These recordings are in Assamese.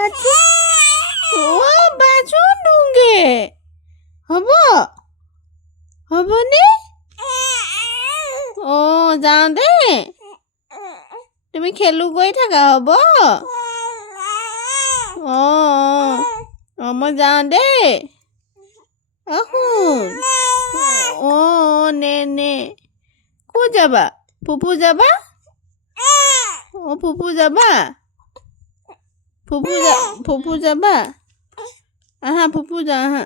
বাথৰুম বাথৰুম ধুংগে হ'বনে যাওঁ দেই তুমি খেলো গৈ থাকা হ'ব মই যাওঁ দেই শুন নে ক'ত যাবা ফুপু যাবা ফুপু যাবা ফুপু যাবা আহা ফুপু যা আহা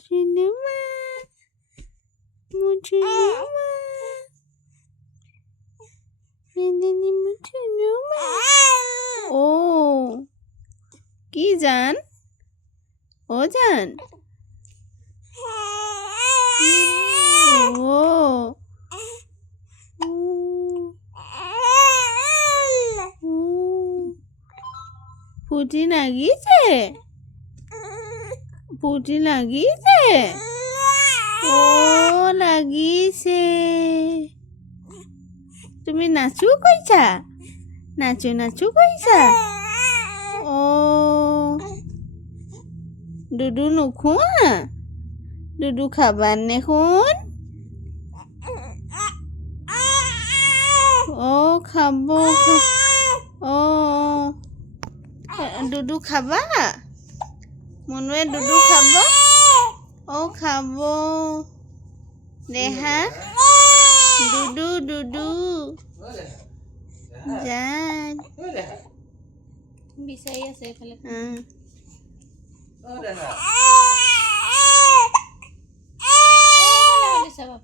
চিনেমা কি জান জান ফুটি লাগিছে লাগিছে তুমি নাচো কৈছা নাচো কৈছা দুদু নোখোৱা দুদু খাবানে শুন খাব দুদু খাবা মনুৱে দুদু খাব খাব দেহা দুদু জান বিচাৰি আছে এইফালে চাবা